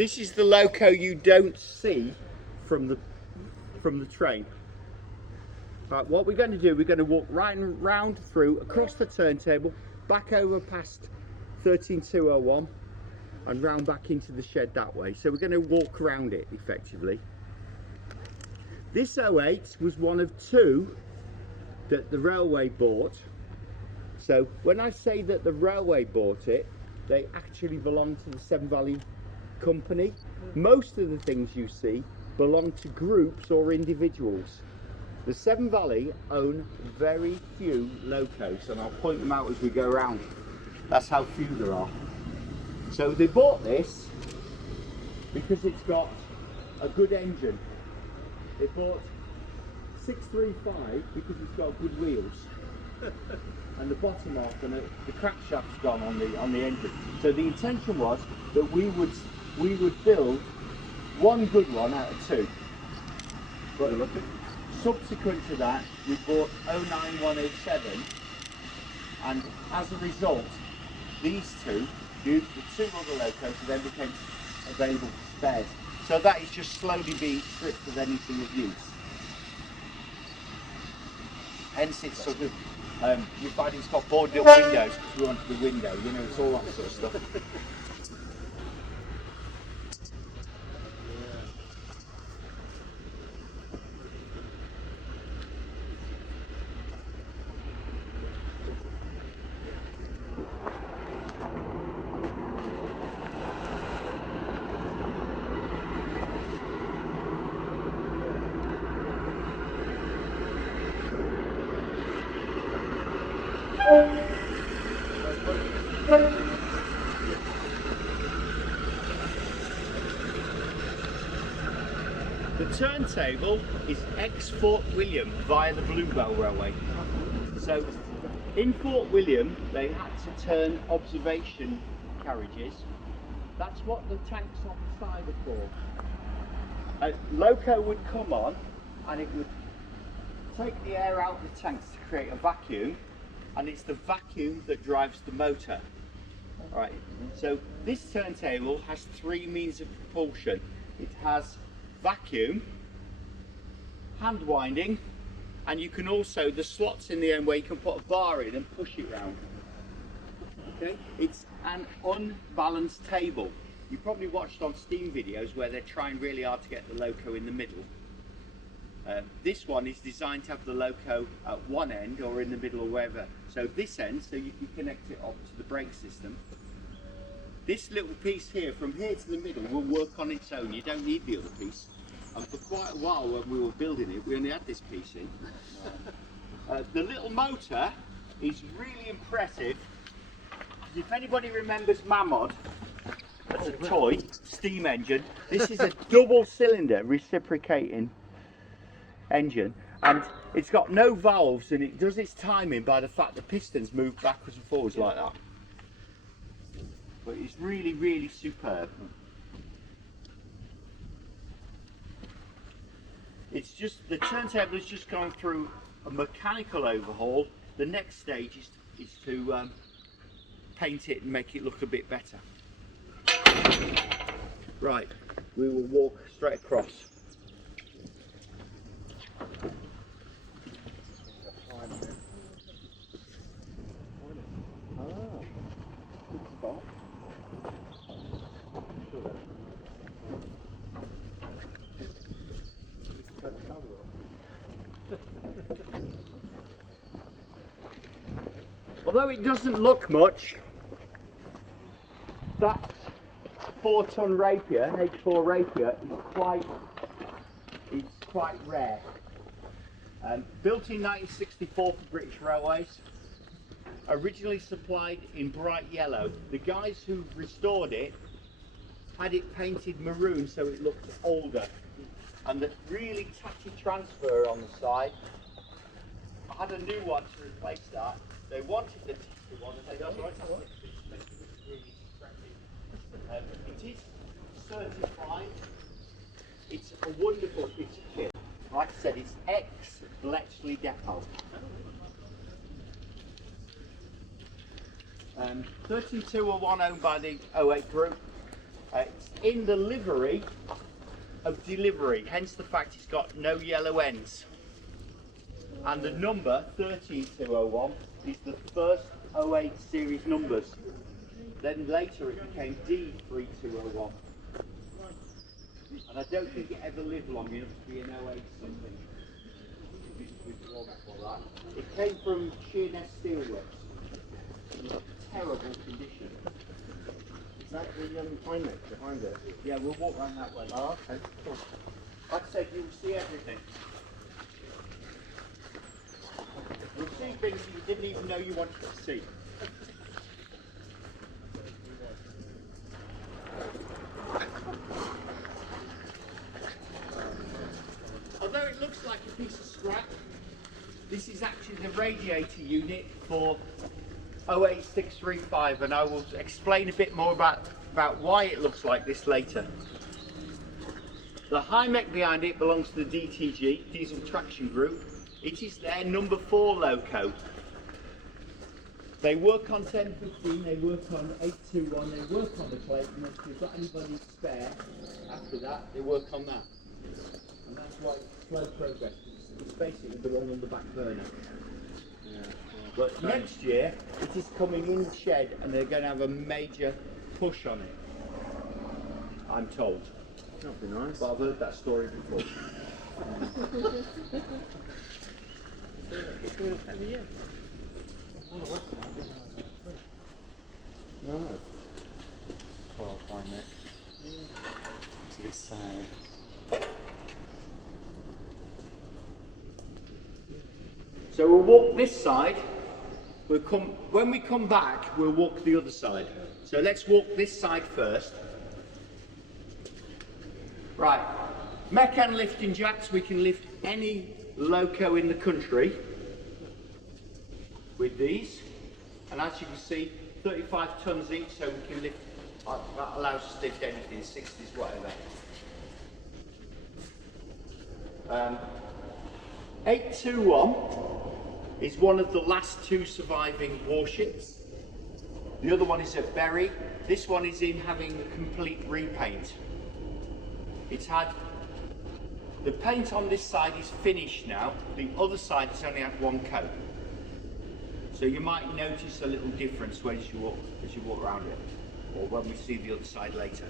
This is the loco you don't see from the train. Right, what we're going to do, we're going to walk right and round through, across the turntable, back over past 13201 and round back into the shed that way. So we're going to walk around it effectively. This 08 was one of two that the railway bought. So when I say that the railway bought it, they actually belong to the Severn Valley company. Most of the things you see belong to groups or individuals. The Severn Valley own very few locos, and I'll point them out as we go around. That's how few there are. So they bought this because it's got a good engine. They bought 635 because it's got good wheels. And the bottom off and the crankshaft's gone on the engine. So the intention was that we would build one good one out of two. But subsequent to that, we bought 09107, and as a result, these two, the two other locos, then became available for spares. So that is just slowly being stripped of anything of use. Hence it's sort of, you find it's got boarded up windows because we wanted the window, you know, it's all that sort of stuff. The turntable is ex-Fort William via the Bluebell Railway. So in Fort William they had to turn observation carriages. That's what the tanks on the side are for. A loco would come on and it would take the air out of the tanks to create a vacuum, and it's the vacuum that drives the motor. Right. So this turntable has three means of propulsion. It has vacuum, hand winding, and you can also, the slots in the end where you can put a bar in and push it round. Okay, it's an unbalanced table. You probably watched on steam videos where they're trying really hard to get the loco in the middle. This one is designed to have the loco at one end or in the middle or wherever. So this end, so you can connect it up to the brake system. This little piece here, from here to the middle, will work on its own. You don't need the other piece. And for quite a while when we were building it, we only had this piece in. The little motor is really impressive. If anybody remembers Mammoth as a toy steam engine, this is a double cylinder reciprocating engine, and it's got no valves, and it does its timing by the fact the pistons move backwards and forwards like that. But it's really, really superb. It's just, the turntable is just going through a mechanical overhaul. The next stage is to paint it and make it look a bit better. Right, we will walk straight across. Although it doesn't look much, that 4-ton rapier, H4 rapier, is quite rare. Built in 1964 for British Railways, originally supplied in bright yellow. The guys who restored it had it painted maroon so it looked older, and the really tacky transfer on the side. I had a new one to replace that. They wanted the tacky one, and they don't like it. Really scrappy. It is certified. It's a wonderful piece of kit. Like I said, it's ex-Bletchley Depot. 13201 owned by the 08 Group, It's in the livery of delivery, hence the fact it's got no yellow ends. And the number 13201 is the first 08 series numbers. Then later it became D3201. And I don't think it ever lived long enough to be an 08 something. It came from Sheerness Steelworks. In terrible condition. Is that the pine neck behind it? Yeah, we'll walk around that way. Oh, okay. Cool. Like I said, you'll see everything. You'll see things you didn't even know you wanted to see. Although it looks like a piece of scrap, this is actually the radiator unit for 08635, and I will explain a bit more about why it looks like this later. The high mech behind it belongs to the DTG, Diesel Traction Group. It is their number 4 loco. They work on 1015, they work on 821, they work on the Clayton, and if you've got anybody spare after that, they work on that. And that's why it's slow progress. It's basically the one on the back burner. Yeah. But next year, it is coming in the shed and they're going to have a major push on it. I'm told. That'd be nice. But I've heard that story before. No. Oh, fine, Nick. It's a bit sad. So we'll walk this side. When we come back, we'll walk the other side. So let's walk this side first. Right. Mech and lifting jacks. We can lift any loco in the country with these. And as you can see, 35 tons each, so we can lift, that allows us to lift anything, 60s, whatever. 821 is one of the last 2 surviving warships. The other one is at Bury. This one is in having a complete repaint. It's had, the paint on this side is finished now, the other side has only had 1 coat. So you might notice a little difference as you walk around it, or when we see the other side later.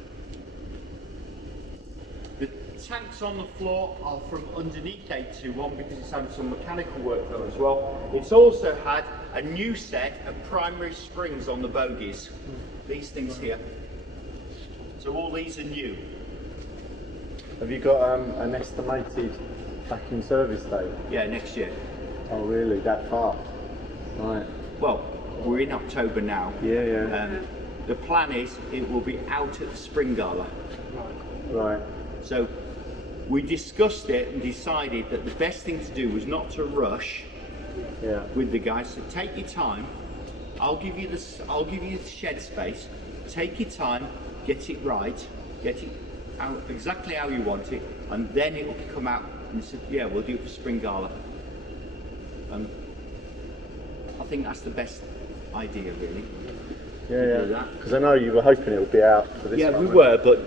The tanks on the floor are from underneath 821 because it's had some mechanical work done as well. It's also had a new set of primary springs on the bogies. These things here. So all these are new. Have you got an estimated back in service date? Yeah, next year. Oh, really? That far? Right. Well, we're in October now. Yeah, yeah. The plan is it will be out at the Spring Gala. Right. So we discussed it and decided that the best thing to do was not to rush with the guys. So take your time. I'll give you the shed space. Take your time, get it right, get it out exactly how you want it, and then it will come out. And said, yeah, we'll do it for Spring Gala. I think that's the best idea, really. Yeah, yeah. Because I know you were hoping it would be out for this. Yeah, one, we were, but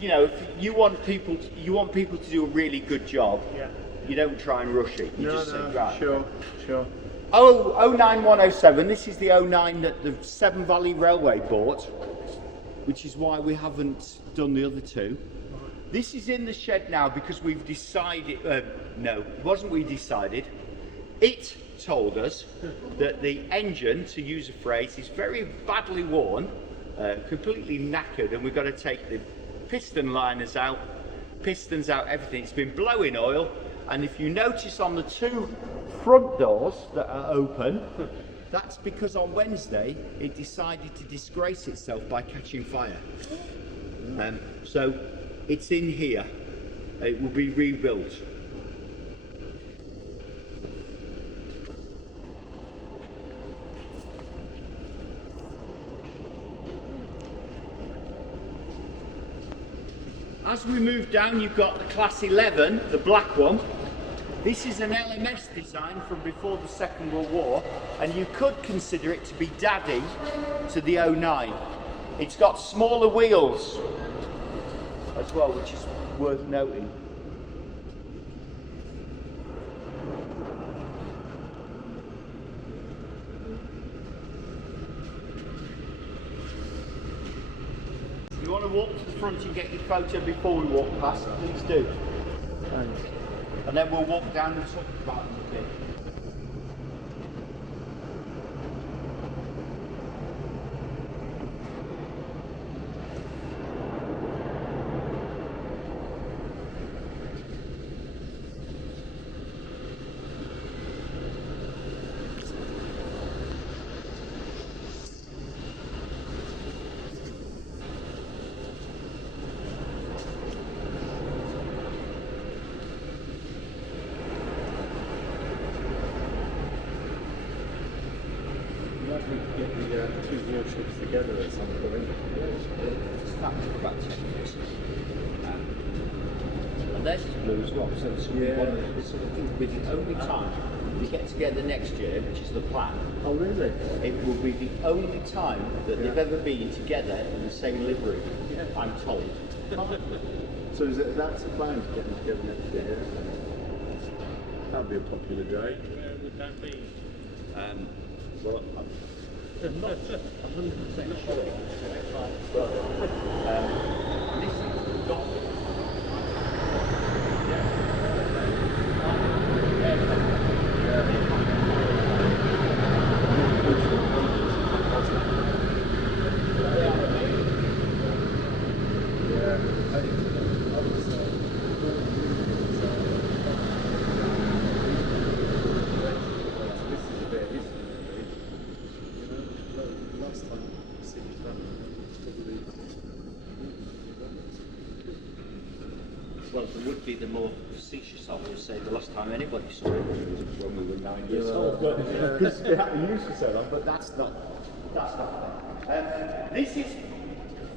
you know, if you want people to do a really good job. Yeah. You don't try and rush it. You just say, right. Sure. 09107. This is the 09 that the Severn Valley Railway bought, which is why we haven't done the other 2. This is in the shed now because we've decided. No, it wasn't we decided. It told us that the engine, to use a phrase, is very badly worn, completely knackered, and we've got to take the piston liners out, pistons out, everything. It's been blowing oil, and if you notice on the 2 front doors that are open, that's because on Wednesday it decided to disgrace itself by catching fire. So it's in here. It will be rebuilt. As we move down, you've got the Class 11, the black one. This is an LMS design from before the Second World War, and you could consider it to be daddy to the 09. It's got smaller wheels as well, which is worth noting. If you want to walk to the front and get your photo before we walk past, please do. Thanks. And then we'll walk down and talk about them a bit. Get the two warships together at some point. That took about 10 minutes. And theirs is blue as well, so it's this will be the only time we get together next year, which is the plan. Oh really? It will be the only time that they've ever been together in the same livery, I'm told. So that's a plan to get them together next year? That would be a popular day. Where would that be? Well, I'm not 100% sure. But this is Deltic. Well, there would be the more facetious I would say the last time anybody saw it was when we were 9 years old. Because it used to say that, but That's not fair. This is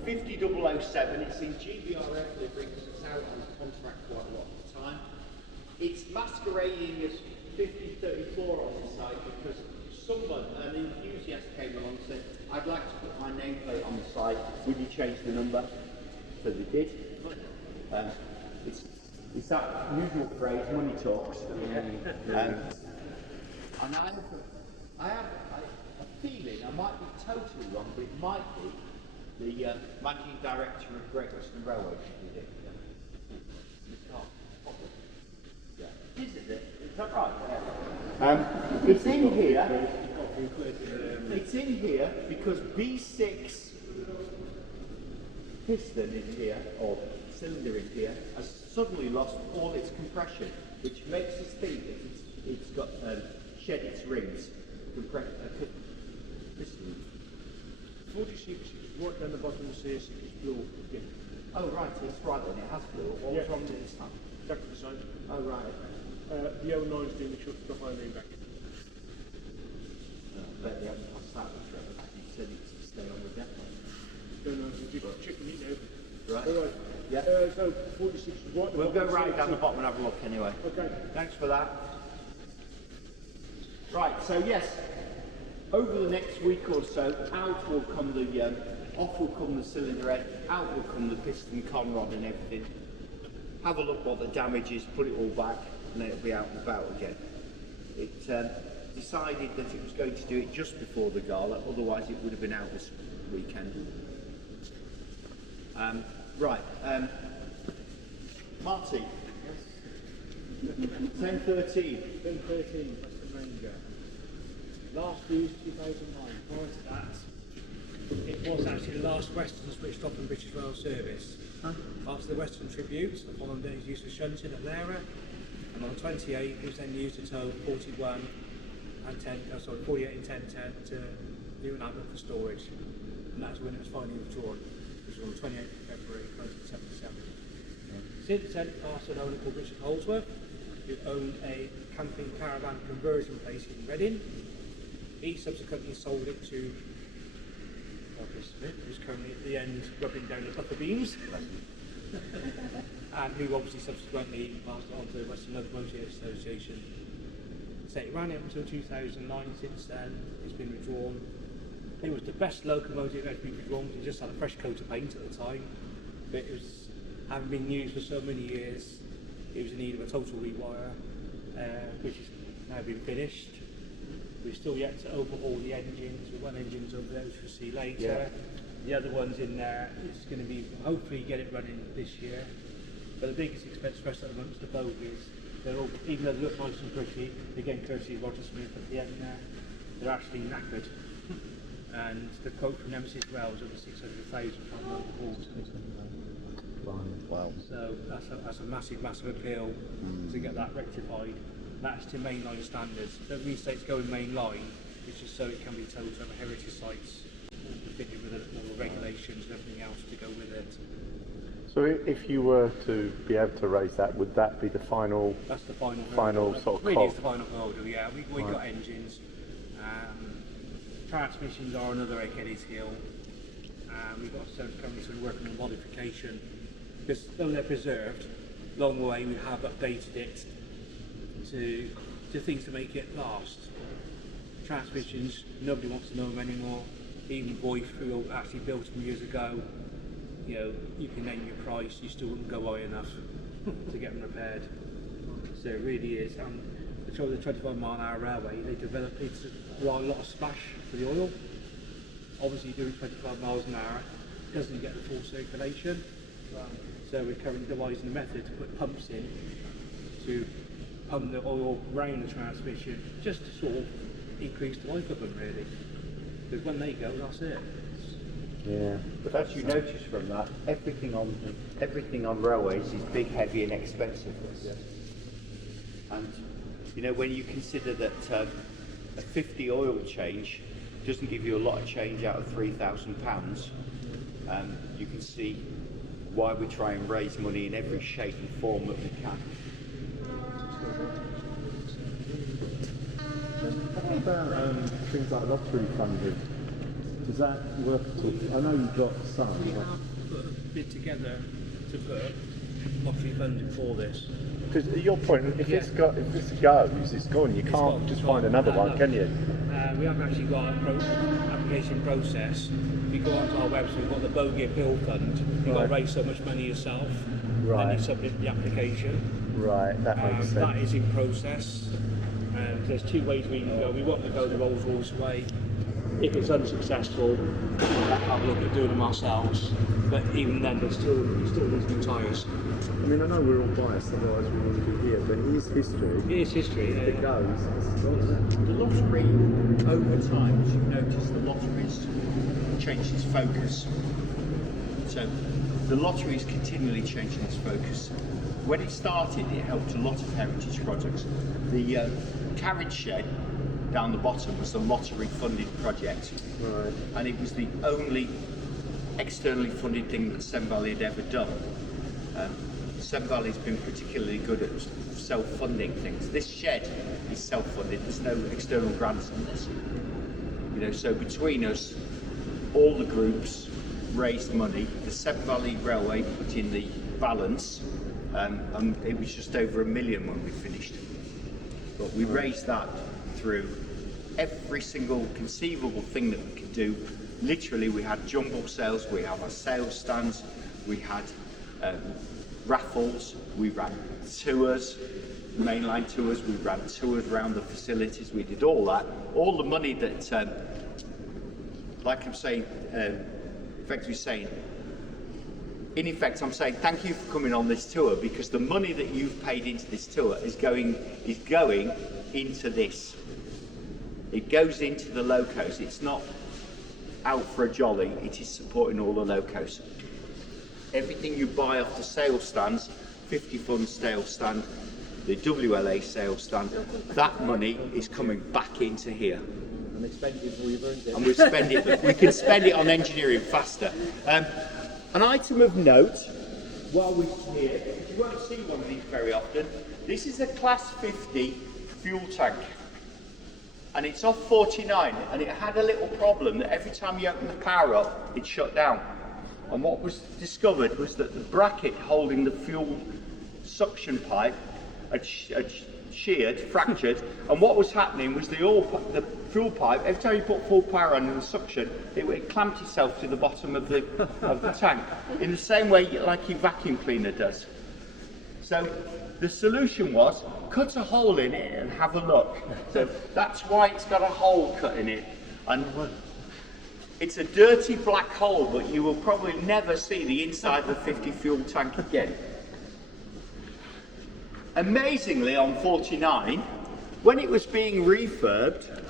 50007. It's in GBRF livery because it's out on contract quite a lot of the time. It's masquerading as 5034 on the site because someone, an enthusiast, came along and said, "I'd like to put my nameplate on the site. Would you change the number?" So they did. It's that usual phrase, money talks. And I have a feeling, I might be totally wrong, but it might be the managing director of Great Western Railway who did it. Yeah. This is it. Is that right? It's in here. It's in here because B6 piston in here, or cylinder in here, has suddenly lost all its compression, which makes us think that it's got shed its rings. Piston. 46 is right down the bottom of C6 is blue. Yeah. Oh right, it's right then, it has blue. What was wrong with it this time? Exactly the same. Oh right. The 09 is doing the shut behind the back. I bet they haven't passed that with Trevor. He said it's to stay on the depot. No, we're just checking it now. Right. Alright. Yeah. So 46 is right. We'll go right down the bottom and have a look anyway. Okay. Thanks for that. Right, so yes, over the next week or so, out will come the, off will come the cylinder head, out will come the piston conrod and everything. Have a look what the damage is, put it all back, and then it'll be out and about again. It decided that it was going to do it just before the gala, otherwise it would have been out this weekend. Right, Marty. Yes. 1013. 1013, that's the Ranger. Last used 2009. Prior to that, it was actually the last Western switched off in British Rail service. Huh? After the Western tribute, the following day was used for shunting at LNER, and on the 28th it was then used to tow 41 and 48 and 1010 to New Outlook for storage, and that's when it was finally withdrawn, which was on the 28th of February 1977. Since then, passed an owner called Richard Holdsworth, who owned a camping caravan conversion place in Reading. He subsequently sold it to Marcus Smith, who's currently at the end rubbing down the buffer beams, and who obviously subsequently passed it on to the Western Locomotive Association. So it ran it until 2009. Since then, it's been withdrawn. It was the best locomotive ever been performed. It just had a fresh coat of paint at the time, but it was, having been used for so many years, it was in need of a total rewire, which has now been finished. We've still yet to overhaul the engines. The one engine's over there, which we'll see later. Yeah. The other one's in there. It's going to be, hopefully get it running this year. But the biggest expense for us at the moment is the bogies. They're all, even though they look nice and pretty, again courtesy of Roger Smith at the end there, they're actually knackered. And the quote from Nemesis Rail was over 600,000 from overhaul. Wow. So that's a massive, massive appeal to get that rectified. That's to mainline standards. So it means it's going mainline, it's just so it can be towed to other heritage sites, fitted with all the regulations and everything else to go with it. So if you were to be able to raise that, would that be the final? That's the final hurdle. Sort of really cog. is the final hurdle, yeah. We Right. got engines. Transmissions are another Achilles heel. We've got some companies who are working on modification. Because though they're preserved, along the way we have updated it to things to make it last. Transmissions, nobody wants to know them anymore. Even Voice, who actually built them years ago, you know, you can name your price, you still wouldn't go high enough to get them repaired. So it really is. The trouble with the 25-mile-an-hour railway, they developed it to rely a lot of splash for the oil. Obviously doing 25 miles an hour doesn't get the full circulation. So we're currently devising a method to put pumps in to pump the oil around the transmission, just to sort of increase the life of them really. Because when they go, that's it. Yeah. But as you notice from that, everything on railways is big, heavy and expensive. And you know, when you consider that a 50 oil change doesn't give you a lot of change out of £3,000, you can see why we try and raise money in every shape and form that we can. What about things like lottery funding? Does that work at all? I know you've got some. We have put a bid together to put lottery funding for this. Because at your point, if this goes, it's gone. You can't just find another one, can you? We haven't actually got an application process. If you go onto our website, we've got the Bogie Appeal Fund. You've got to raise so much money yourself, Right. then you submit the application. Right, that makes sense. That is in process. There's two ways we can go. We want to go the Rolls-Royce way. If it's unsuccessful, we'll have a look at doing them ourselves. But even then, you're still losing tyres. I mean, I know we're all biased, otherwise we wouldn't be here, but it is history. It is history. If it goes, it's gone, isn't it? The lottery, over time, as you've noticed, the lottery's changed its focus. So the lottery's continually changing its focus. When it started, it helped a lot of heritage projects. The carriage shed down the bottom was a lottery funded project. Right. And it was the only externally funded thing that Severn Valley had ever done. Severn Valley's been particularly good at self-funding things. This shed is self-funded, there's no external grants on this. You know, so between us, all the groups raised money. The Severn Valley Railway put in the balance, and it was just over £1 million when we finished. But we raised that through every single conceivable thing that we could do. Literally, we had jumble sales, we had our sales stands, we had raffles, we ran tours, mainline tours, we ran tours around the facilities, we did all that. All the money that, like I'm saying, effectively saying, in effect I'm saying thank you for coming on this tour, because the money that you've paid into this tour is going into this. It goes into the locos, it's not out for a jolly, it is supporting all the locos. Everything you buy off the sales stands, 50 Fund sales stand, the WLA sales stand, that money is coming back into here. And they spend it before you've earned it. And we can spend it on engineering faster. An item of note, while we're here, you won't see one of these very often, this is a Class 50 fuel tank. And it's off 49, and it had a little problem that every time you open the power up, it shut down. And what was discovered was that the bracket holding the fuel suction pipe had sheared, fractured, and what was happening was the fuel pipe, every time you put full power on the suction, it clamped itself to the bottom of the tank, in the same way like your vacuum cleaner does. So the solution was, cut a hole in it and have a look. So that's why it's got a hole cut in it. And it's a dirty black hole, but you will probably never see the inside of the 50 fuel tank again. Amazingly, on 49, when it was being refurbed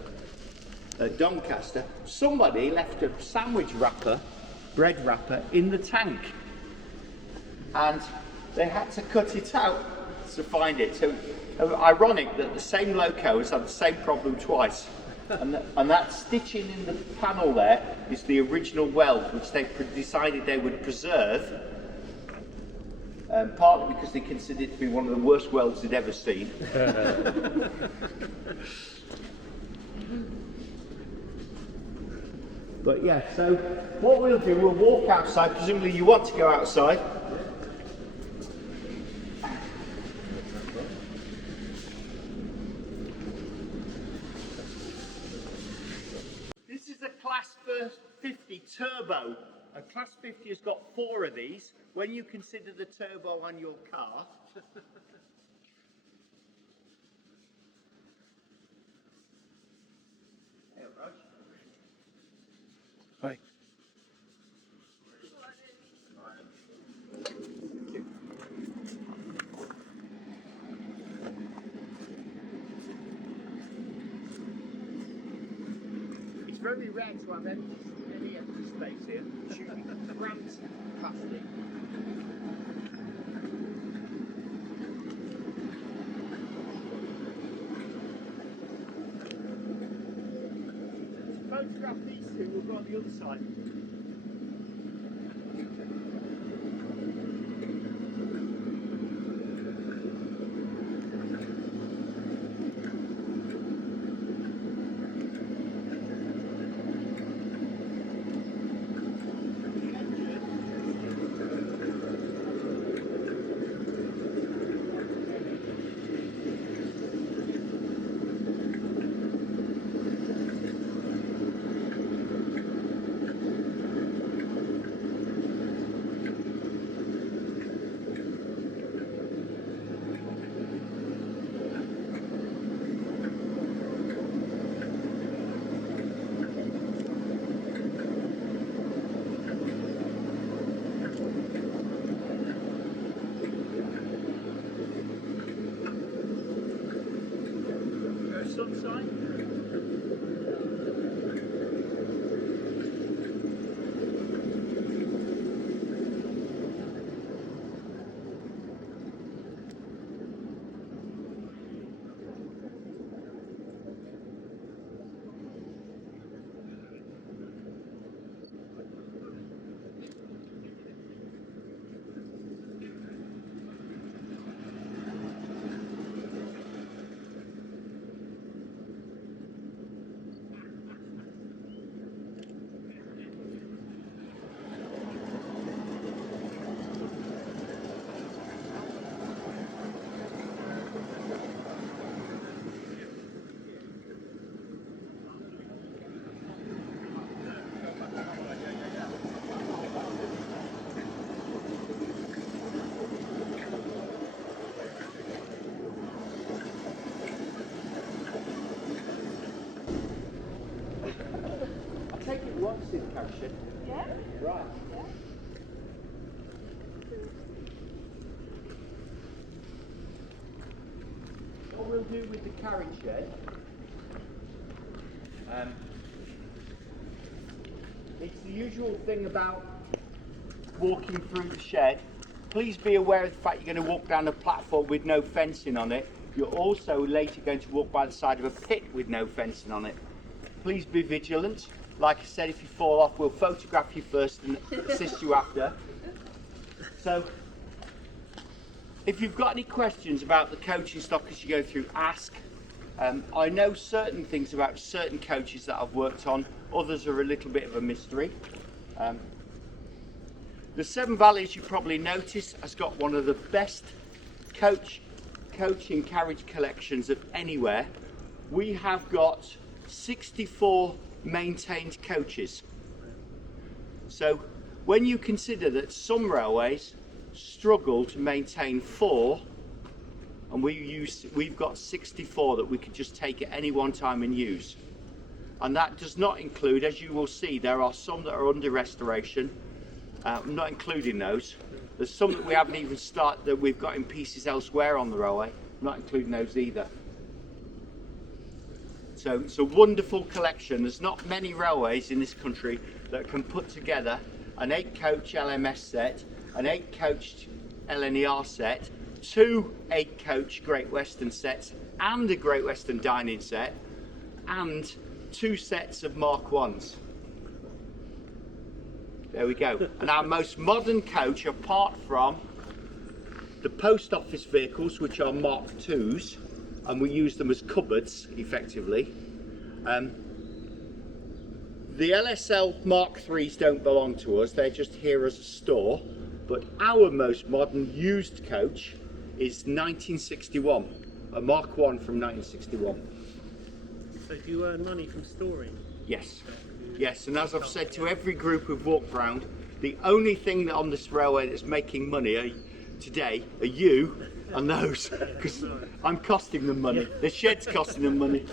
at Doncaster, somebody left a sandwich wrapper, bread wrapper, in the tank. And they had to cut it out to find it. So ironic that the same loco has had the same problem twice. And that stitching in the panel there is the original weld, which they decided they would preserve, partly because they considered it to be one of the worst welds they'd ever seen. But yeah, so what we'll do, we'll walk outside. Presumably you want to go outside. This is a Class 50 turbo. A Class 50 has got 4 of these when you consider the turbo on your car. Hey, Rog. Hi. It's very rare to have any empty space here. It should be cramped capacity. To photograph these two, we'll go on the other side. Sunshine. What's in Carriage? Yeah. Right. Yeah. What we'll do with the carriage shed, it's the usual thing about walking through the shed. Please be aware of the fact you're going to walk down a platform with no fencing on it. You're also later going to walk by the side of a pit with no fencing on it. Please be vigilant. Like I said, if you fall off, we'll photograph you first and assist you after. So, if you've got any questions about the coaching stock as you go through, ask. I know certain things about certain coaches that I've worked on, others are a little bit of a mystery. The Severn Valley, as you probably noticed, has got one of the best coaching carriage collections of anywhere. We have got 64 maintained coaches. So when you consider that some railways struggle to maintain 4, and we've got 64 that we could just take at any one time and use. And that does not include, as you will see, there are some that are under restoration. I'm not including those. There's some that we haven't even started, that we've got in pieces elsewhere on the railway. I'm not including those either. So it's a wonderful collection. There's not many railways in this country that can put together an 8-coach LMS set, an 8-coach LNER set, 2 8-coach Great Western sets, and a Great Western dining set, and 2 sets of Mark 1s. There we go. And our most modern coach, apart from the post office vehicles, which are Mark 2s, and we use them as cupboards effectively. The LSL Mark 3s don't belong to us, they're just here as a store. But our most modern used coach is 1961, a Mark 1 from 1961. So do you earn money from storing? Yes, yes, and as I've said to every group who've walked round, the only thing that on this railway that's making money today are you and those, because I'm costing them money. The shed's costing them money.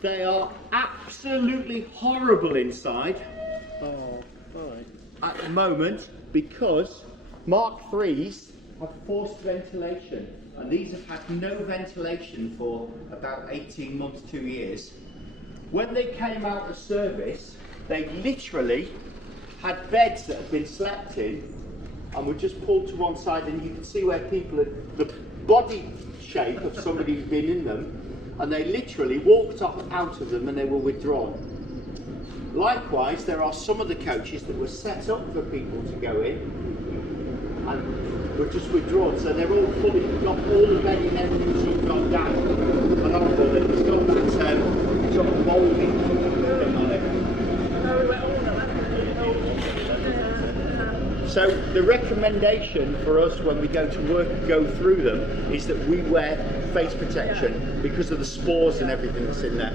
They are absolutely horrible inside. Oh, alright. At the moment, because Mark 3s have forced ventilation, and these have had no ventilation for about 18 months, 2 years. When they came out of service, they literally had beds that had been slept in and were just pulled to one side, and you can see where people had the body shape of somebody who'd been in them, and they literally walked up out of them and they were withdrawn. Likewise, there are some of the coaches that were set up for people to go in and were just withdrawn, so they're all fully got all the bedding and everything gone down, and on board it's got that sort of moulding thing on it. So the recommendation for us when we go to work and go through them is that we wear face protection because of the spores and everything that's in there.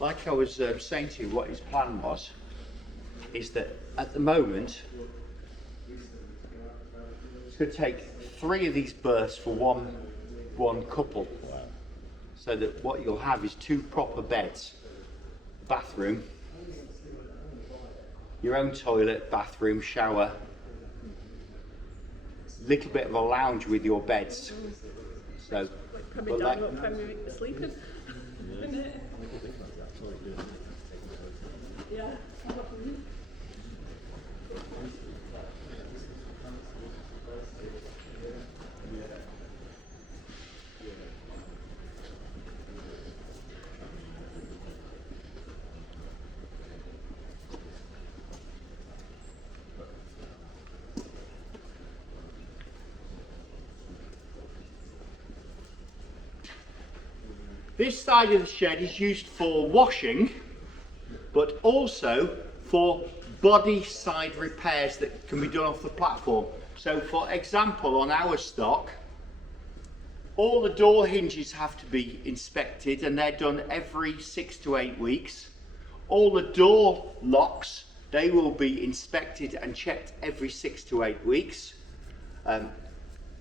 Like I was saying to you, what his plan was, is that at the moment, it's going to take 3 of these berths for one couple. Wow. So that what you'll have is 2 proper beds, bathroom, your own toilet, bathroom, shower, little bit of a lounge with your beds. So, Probably done what time we're sleeping. Yeah. This side of the shed is used for washing, but also for body side repairs that can be done off the platform. So for example, on our stock, all the door hinges have to be inspected, and they're done every 6 to 8 weeks. All the door locks, they will be inspected and checked every 6 to 8 weeks.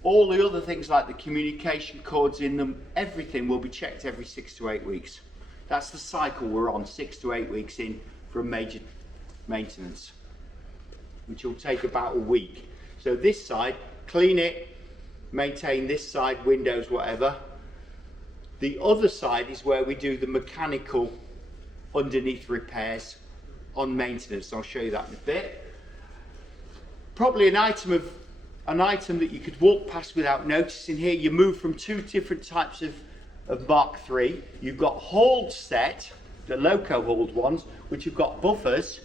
All the other things like the communication cords in them, everything will be checked every 6 to 8 weeks. That's the cycle we're on, 6 to 8 weeks in for a major maintenance, which will take about a week. So this side, clean it, maintain this side, windows, whatever. The other side is where we do the mechanical underneath repairs on maintenance. I'll show you that in a bit. Probably an item that you could walk past without noticing here. You move from 2 different types of Mark III. You've got hauled set, the loco hauled ones, which have got buffers,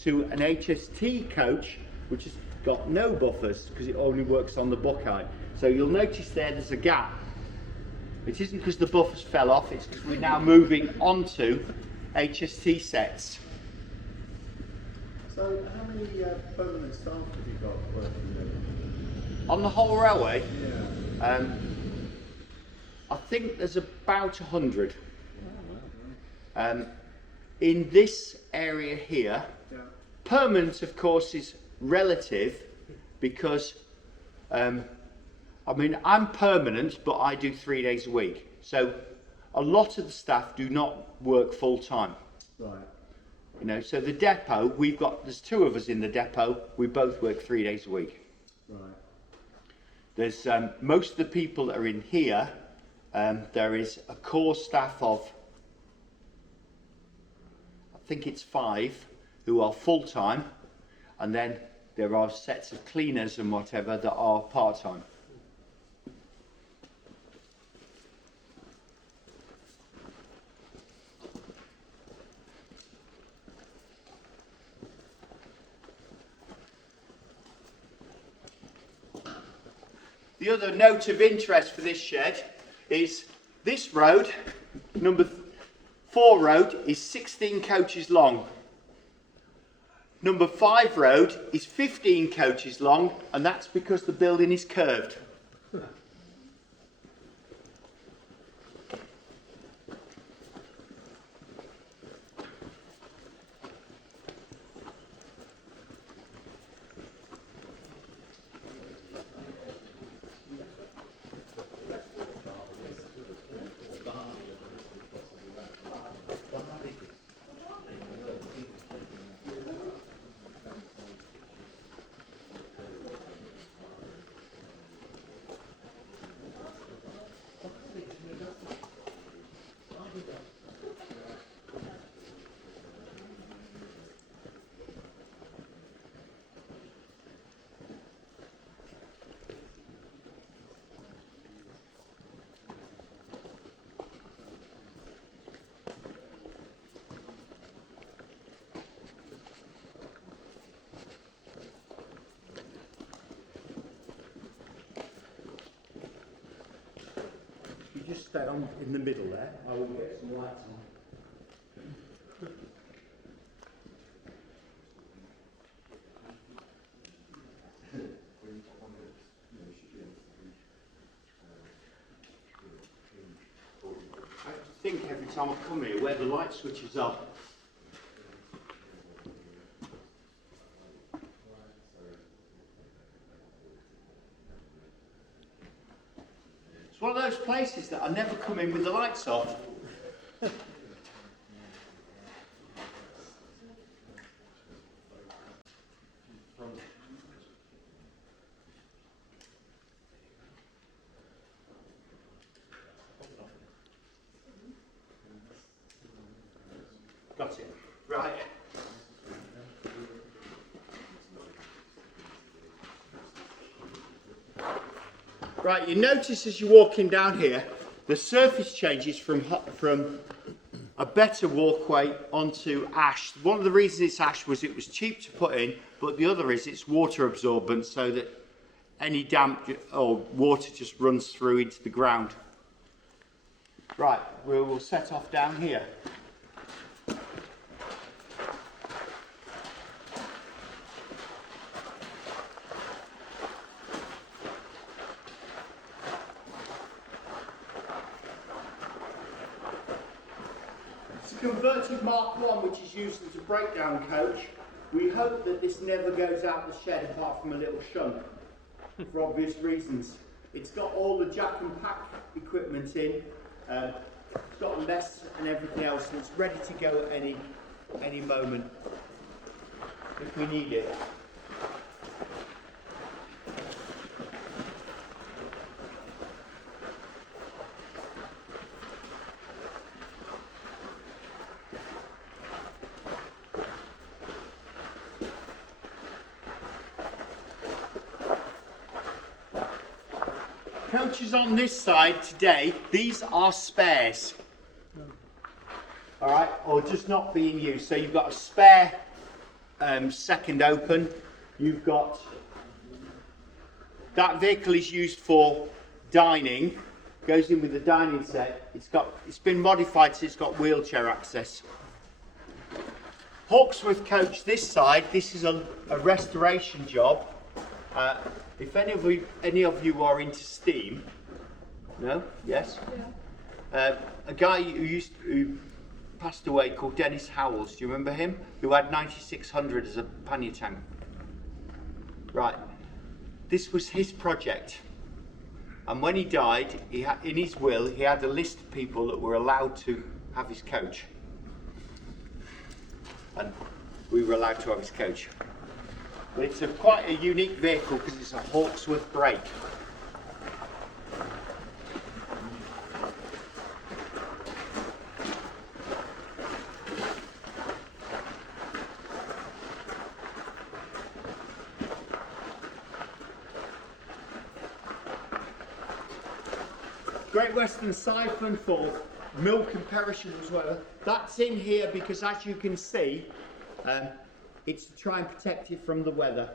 to an HST coach, which has got no buffers because it only works on the Buckeye. So you'll notice there's a gap. It isn't because the buffers fell off, it's because we're now moving onto HST sets. So how many permanent staff have you got working there? On the whole railway, Yeah. I think there's about 100. In this area here, Yeah. permanent of course is relative because I mean, I'm permanent, but I do 3 days a week. So a lot of the staff do not work full time. Right. You know, so the depot, there's 2 of us in the depot. We both work 3 days a week. Right. There's most of the people that are in here. There is a core staff of, I think it's 5 who are full time, and then there are sets of cleaners and whatever that are part time. The other note of interest for this shed is this road, number 4 road, is 16 coaches long. Number 5 road is 15 coaches long, and that's because the building is curved. Just stay on in the middle there. I will get some lights on. I have to think every time I come here where the light switches are. It's one of those places that I never come in with the lights off. Got it. Right. Right, you notice as you're walking down here, the surface changes from a better walkway onto ash. One of the reasons it's ash was it was cheap to put in, but the other is it's water absorbent so that any damp or water just runs through into the ground. Right, we'll set off down here. Converted Mark I, which is used as a breakdown coach. We hope that this never goes out the shed apart from a little shunt, for obvious reasons. It's got all the jack and pack equipment in. It's got a mess and everything else, and it's ready to go at any moment if we need it. Coaches on this side today, these are spares. Alright, or just not being used. So you've got a spare second open. You've got, that vehicle is used for dining, goes in with the dining set. It's been modified so it's got wheelchair access. Hawksworth coach this side, this is a restoration job. If any of you are into steam, no? Yes? Yeah. A guy who passed away called Dennis Howells, do you remember him? Who had 9600 as a pannier tank. Right. This was his project. And when he died, in his will, he had a list of people that were allowed to have his coach. And we were allowed to have his coach. But it's quite a unique vehicle because it's a Hawksworth brake. Great Western siphon for milk and perishables, whatever. That's in here because, as you can see, it's to try and protect it from the weather.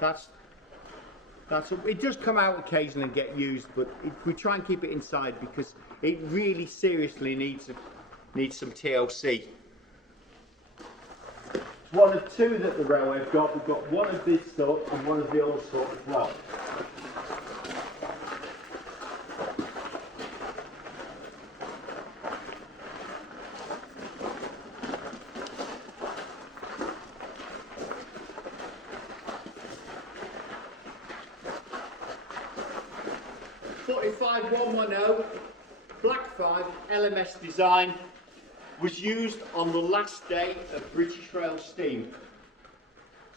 It does come out occasionally and get used, but we try and keep it inside because it really seriously needs some TLC. One of two that the railway have got. We've got one of this sort and one of the other sort as well. Black 5 LMS design was used on the last day of British Rail Steam.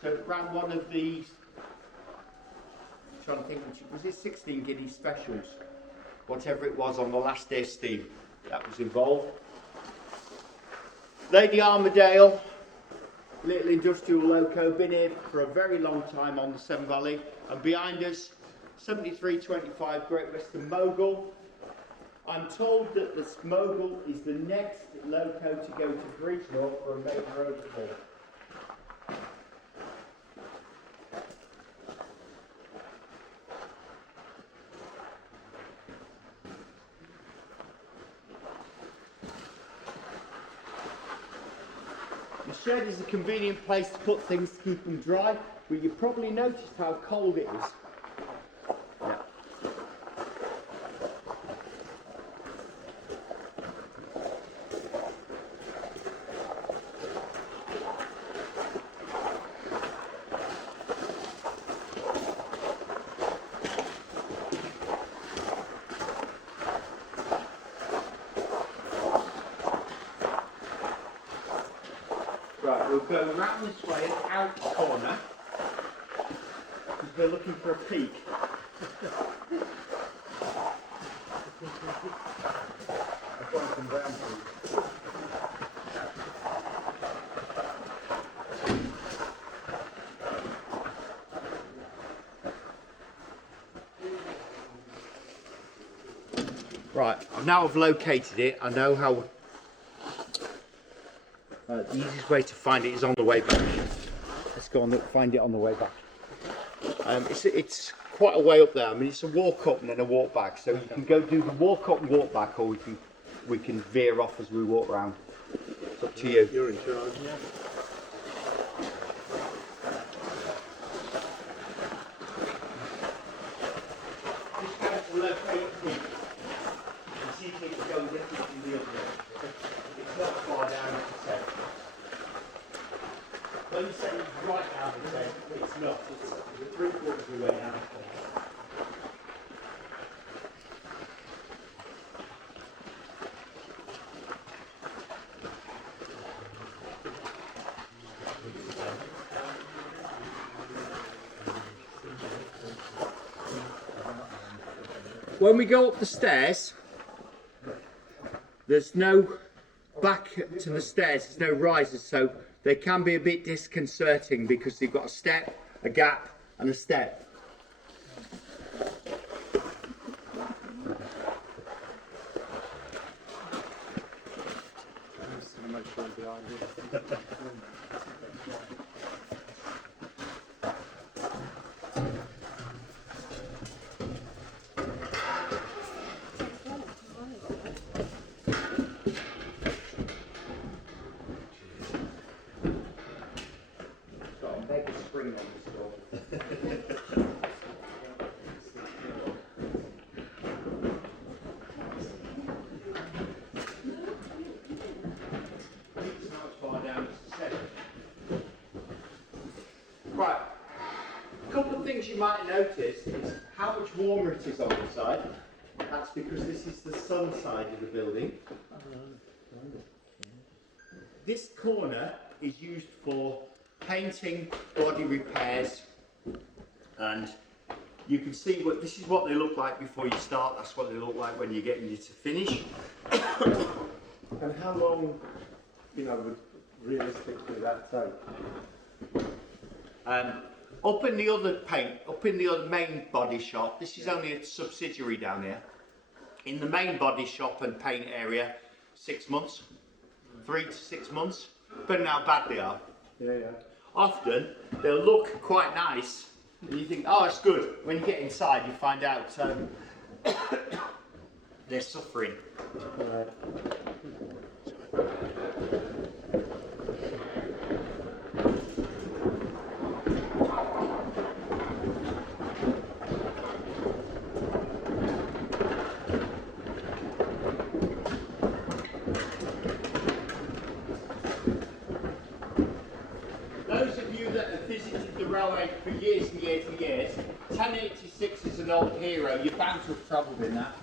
So it ran one of these, I'm trying to think, was it 16 guinea specials? Whatever it was on the last day of Steam that was involved. Lady Armadale, little industrial loco, been here for a very long time on the Severn Valley, and behind us 7325 Great Western Mogul. I'm told that this Mogul is the next loco to go to Bridgnorth for a major overhaul. The shed is a convenient place to put things to keep them dry, but you probably noticed how cold it is. Right, we'll go round this way and out the corner because we're looking for a peak. I've got some brown food. Right, now I've located it. I know how. The easiest way to find it is on the way back. Let's go and find it on the way back. It's quite a way up there. I mean, it's a walk up and then a walk back. So you can go do the walk up and walk back, or we can veer off as we walk around. It's up to you. You're in charge. Yeah. Just go to locate the peak and see if it's going different from the other way. It's not far down as I said. When you say right down the tail, it's not. It's 3/4 of the way down. when we go up the stairs, there's no back to the stairs, there's no risers, so they can be a bit disconcerting because they've got a step, a gap and a step. Got a mega spring on this door. It's not as far down as the Severn. Right, a couple of things you might notice is how much warmer it is on the side. That's because this is the sun side of the building. This corner is used for painting, body repairs, and you can see what this is what they look like before you start. That's what they look like when you're getting you to finish. And how long, would realistically that take? Up in the other main body shop, this is only a subsidiary down here. In the main body shop and paint area, 6 months, 3 to 6 months, depending how bad they are. Yeah. Often they'll look quite nice, and you think, oh, it's good. When you get inside, you find out they're suffering. Right. Those of you that have visited the railway for years and years and years, 1086 is an old hero. You're bound to have travelled in that.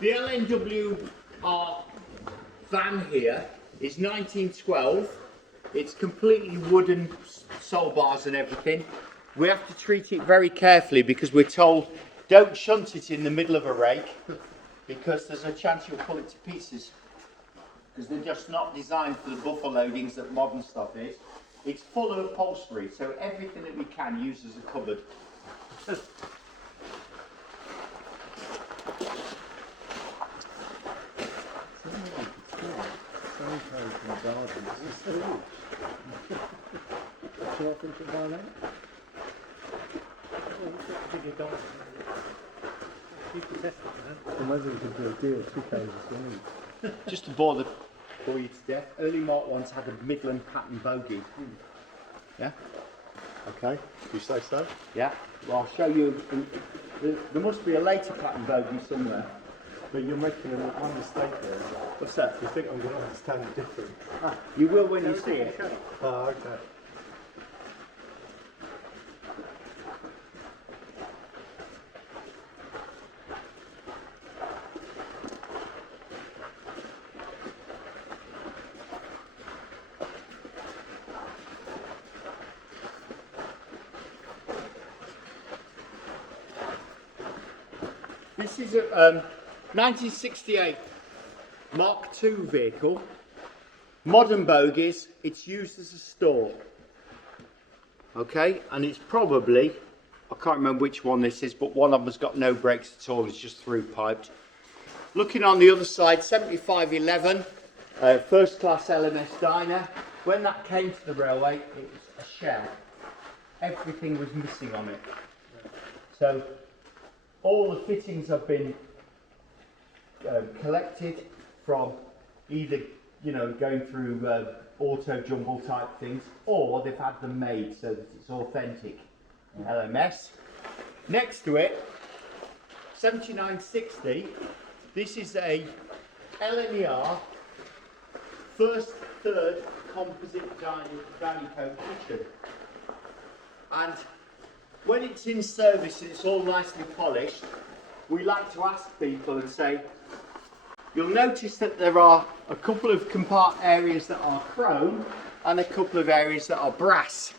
The LNWR van here is 1912. It's completely wooden, sole bars and everything. We have to treat it very carefully because we're told don't shunt it in the middle of a rake because there's a chance you'll pull it to pieces. Because they're just not designed for the buffer loadings that modern stuff is. It's full of upholstery, so everything that we can use as a cupboard. Shall I think about that? You can test it, man. Or maybe we could do a deal, 2 cages a week. Just to bore you to death, early Mark ones had a Midland pattern bogey. Yeah? Okay, you say so? Yeah. Well, I'll show you. There must be a later pattern bogey somewhere. But you're making one mistake there. What's that? You think I'm going to understand it different? You will when you see it. Oh, okay. This is a 1968 Mark II vehicle. Modern bogies, it's used as a store. Okay, and it's probably, I can't remember which one this is, but one of them has got no brakes at all, it's just through piped. Looking on the other side, 7511, first class LMS diner. When that came to the railway, it was a shell. Everything was missing on it. So all the fittings have been collected from either, going through auto jumble type things, or they've had them made so that it's authentic LMS. Next to it, 7960, this is a LNER first, third composite dining cone kitchen. And when it's in service and it's all nicely polished, we like to ask people and say, you'll notice that there are a couple of areas that are chrome and a couple of areas that are brass.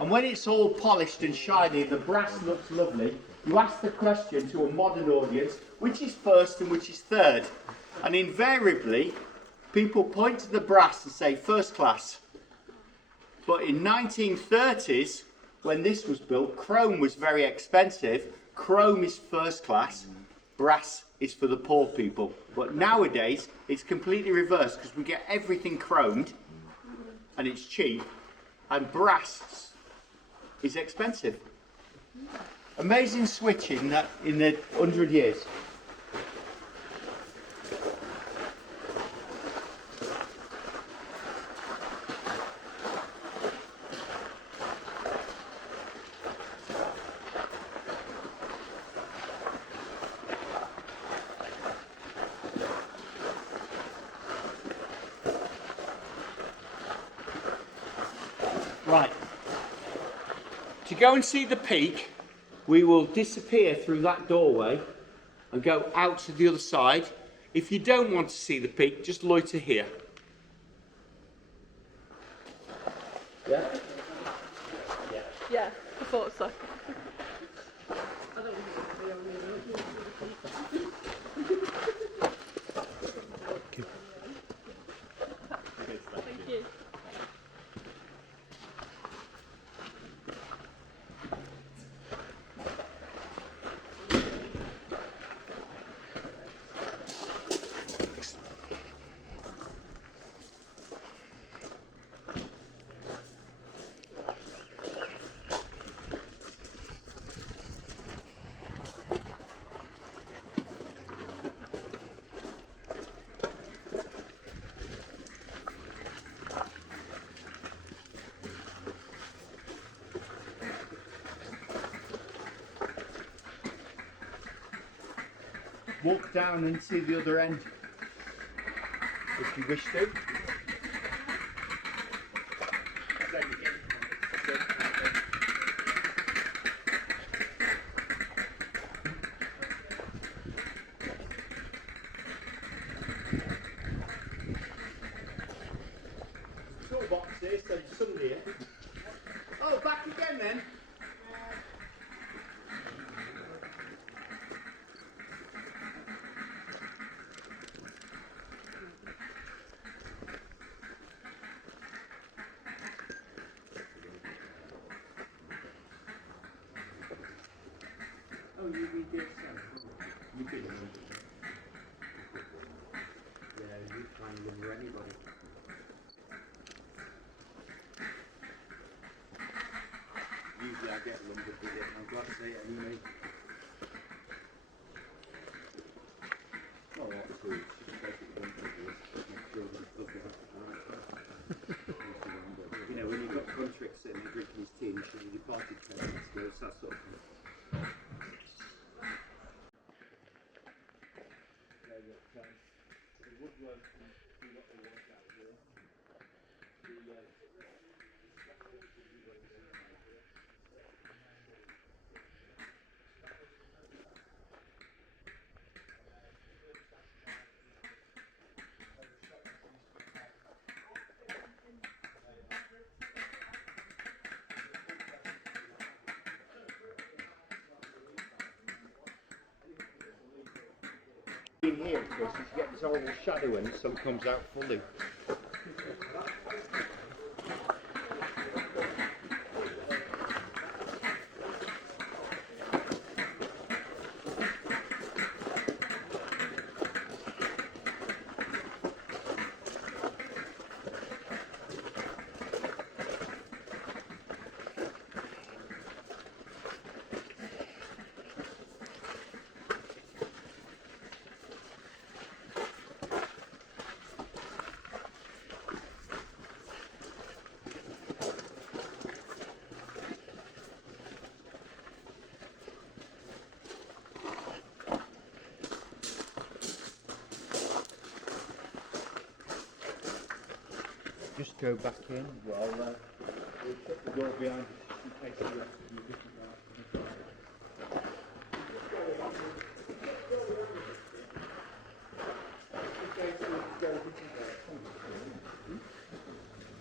And when it's all polished and shiny, the brass looks lovely, you ask the question to a modern audience, which is first and which is third? And invariably, people point to the brass and say first class. But in 1930s, when this was built, chrome was very expensive. Chrome is first class, brass is for the poor people. But nowadays, it's completely reversed because we get everything chromed and it's cheap, and brass is expensive. Amazing switch in the 100 years. Right, to go and see the peak, we will disappear through that doorway and go out to the other side. If you don't want to see the peak, just loiter here. Yeah? Yeah, I thought so. Thank you. Walk down and see the other end, if you wish to. Toolbox here, so there's somebody here. Oh, back again then. Oh, you did so. You did. Yeah, you can't remember anybody. Usually I get lumbered with it, and I'm glad to say it anyway. Oh, that's cool. You know, when you've got country sitting there drinking his tea and showing your departed parents, goes that sort of thing. The woodwork and do what they want out here. In here, of course, you get this horrible shadow and the sun comes out fully. Just go back in. Well, we'll put the door behind us in case you have to do different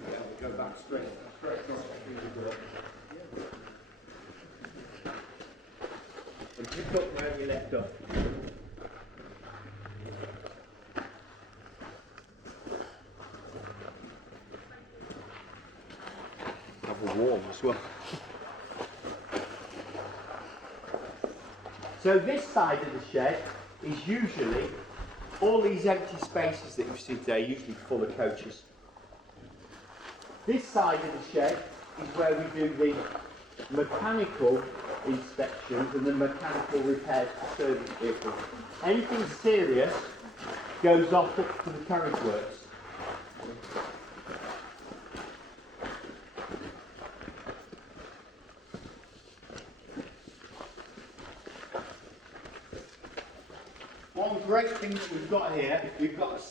Yeah, go back straight. Straight across through the door. and pick up where you left off. Have a warm as well. So this side of the shed is usually all these empty spaces that you see today, usually full of coaches. This side of the shed is where we do the mechanical inspections and the mechanical repairs for service vehicles. Anything serious goes off up to the carriage works. One great thing that we've got here, we've got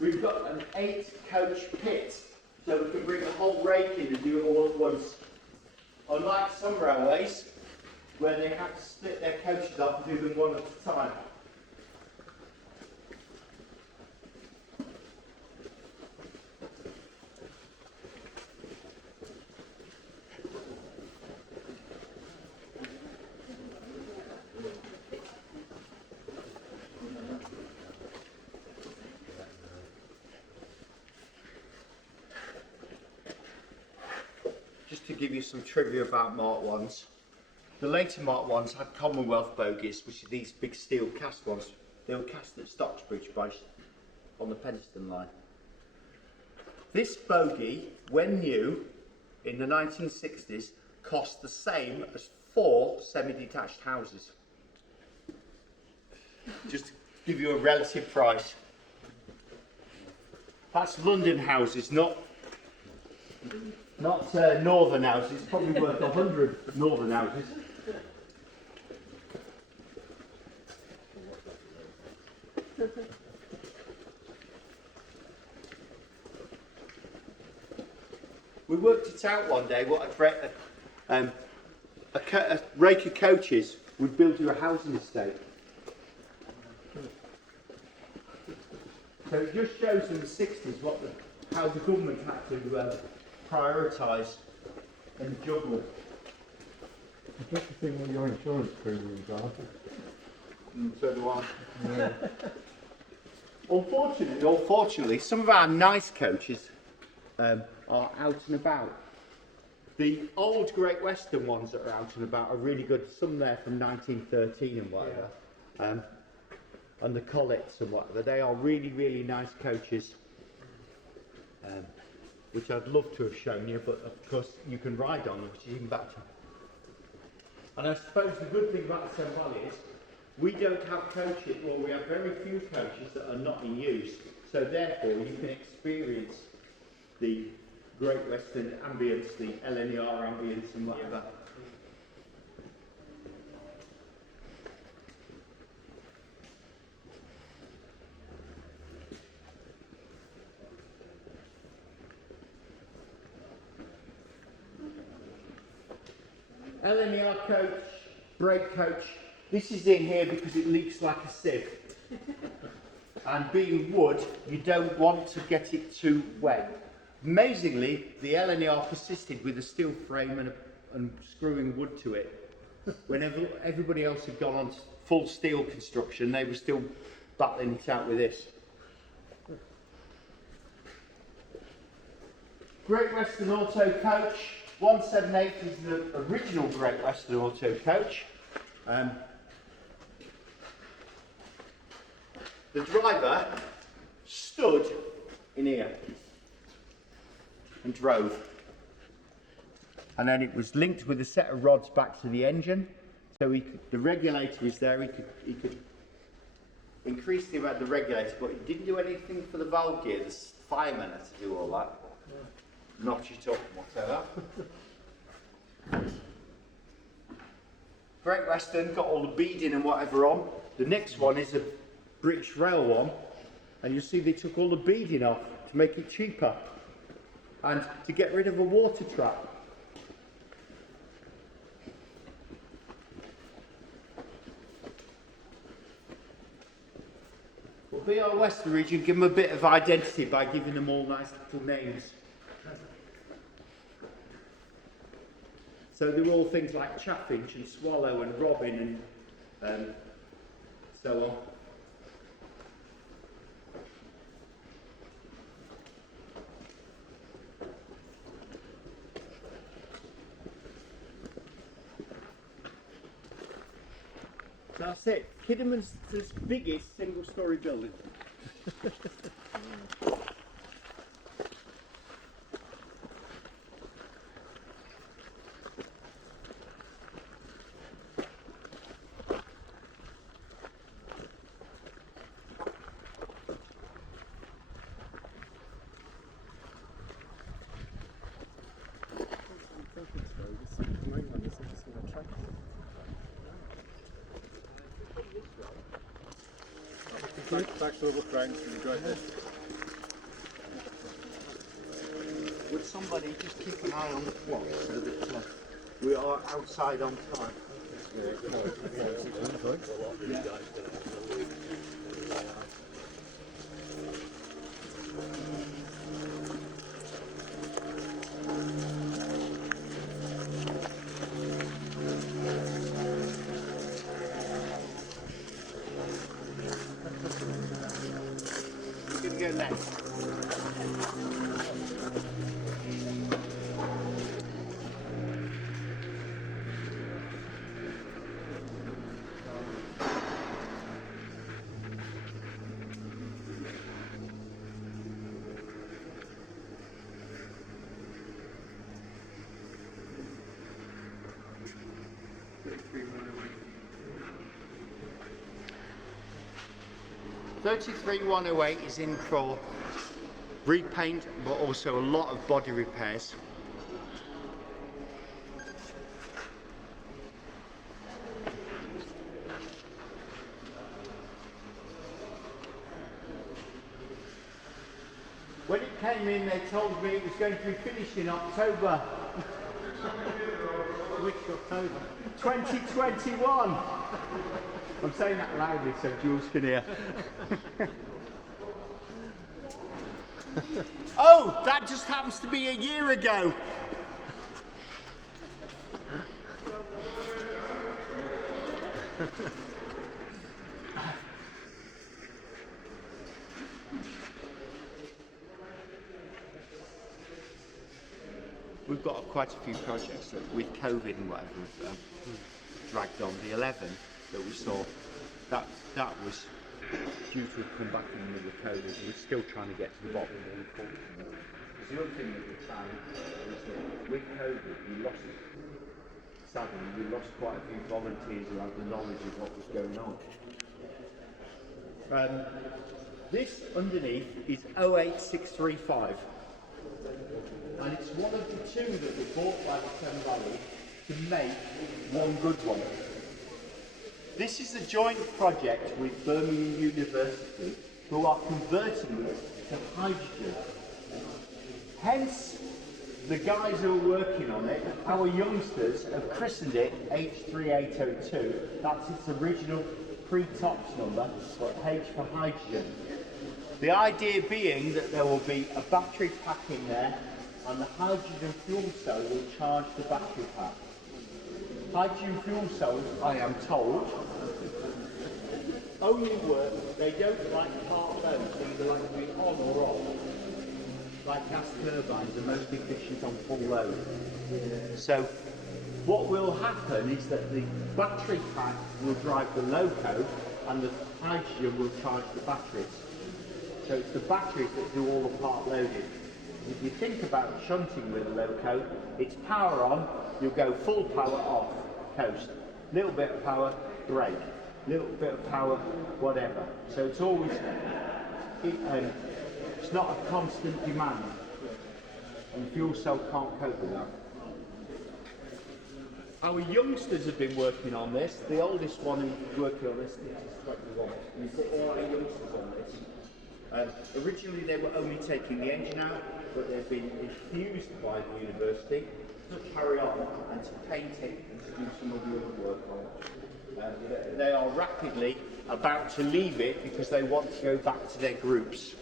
we've got an 8-coach pit, so we can bring the whole rake in and do it all at once. Unlike some railways, where they have to split their coaches up and do them one at a time. Just to give you some trivia about Mark 1s, the later Mark 1s had Commonwealth bogies, which are these big steel cast ones. They were cast at Stocksbridge on the Penistone line. This bogie, when new, in the 1960s, cost the same as 4 semi-detached houses. Just to give you a relative price. That's London houses, not northern houses. It's probably worth 100 northern houses. We worked it out one day what a rake of coaches would build you a housing estate. So it just shows in the 60s how the government had to prioritise and juggle. I'd like to see what your insurance premiums are. So do I. Yeah. Unfortunately, some of our nice coaches are out and about. The old Great Western ones that are out and about are really good. Some there from 1913 and whatever. And the Collets and whatever. They are really, really nice coaches. Which I'd love to have shown you, but of course you can ride on them, which is even better. And I suppose the good thing about the Severn Valley is we don't have coaches, well, we have very few coaches that are not in use, so therefore you can experience the Great Western ambience, the LNER ambience and whatever. LMER coach, brake coach, this is in here because it leaks like a sieve. And being wood, you don't want to get it too wet. Amazingly, the LNER persisted with a steel frame and screwing wood to it. Whenever everybody else had gone on to full steel construction, they were still battling it out with this. Great Western Auto Coach. 178 is the original Great Western Auto Coach. The driver stood in here and drove. And then it was linked with a set of rods back to the engine. So the regulator is there, he could increase the amount of the regulator, but he didn't do anything for the valve gear. The firemen had to do all that. Notch it up and whatever. Great Western got all the beading and whatever on. The next one is a British Rail one, and you see they took all the beading off to make it cheaper and to get rid of a water trap. Well, BR Western Region give them a bit of identity by giving them all nice little names. So there were all things like chaffinch and swallow and robin and so on. So that's it. Kidderminster's biggest single-storey building. Back to the wood ranks and great this. Would somebody just keep an eye on the clock so that we are outside on time? You're going to go next. $33,108 is in for repaint, but also a lot of body repairs. When it came in, they told me it was going to be finished in October. Which October? 2021. I'm saying that loudly so Jules can hear. Oh, that just happens to be a year ago. We've got quite a few projects that with COVID and whatever dragged on. The 11 that we saw, that was due to have come back in the middle of COVID. We're still trying to get to the bottom of it. Because the other thing that we found was that with COVID, sadly, we lost quite a few volunteers who had the knowledge of what was going on. This underneath is 08635. And it's one of the two that were bought by the Severn Valley to make one good one. This is a joint project with Birmingham University, who are converting it to hydrogen. Hence, the guys who are working on it, our youngsters, have christened it H3802. That's its original pre-TOPS number, but H for hydrogen. The idea being that there will be a battery pack in there, and the hydrogen fuel cell will charge the battery pack. Hydrogen fuel cells, I am told, only work, they don't like part load, so either like to be on or off. Like gas turbines are most efficient on full load. So what will happen is that the battery pack will drive the loco and the hydrogen will charge the batteries. So it's the batteries that do all the part loading. If you think about shunting with a loco, it's power on, you'll go full power off, coast. Little bit of power, brake. Little bit of power, whatever. So it's always, it's not a constant demand. And the fuel cell can't cope with that. Our youngsters have been working on this. The oldest one who's working on this is 21. We've got all our youngsters on this. Originally they were only taking the engine out, but they've been infused by the university to carry on and to paint it and to do some of the other work on it. They are rapidly about to leave it because they want to go back to their groups.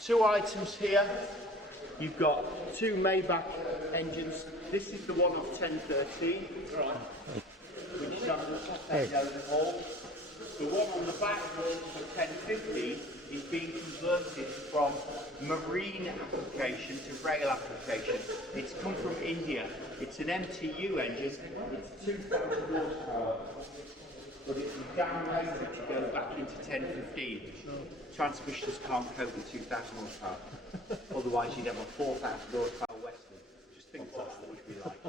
two items here. You've got two Maybach engines. This is the one off 1013, right, which is under the overhaul. The one on the back for 1015 is being converted from marine application to rail application. It's come from India. It's an MTU engine. It's 2,000 horsepower, but it's damn later to go back into 1015. Transmissions can't cope with 2,000 horsepower. Otherwise, you'd have a 4,000 horsepower Western. Just think that's what we'd be like.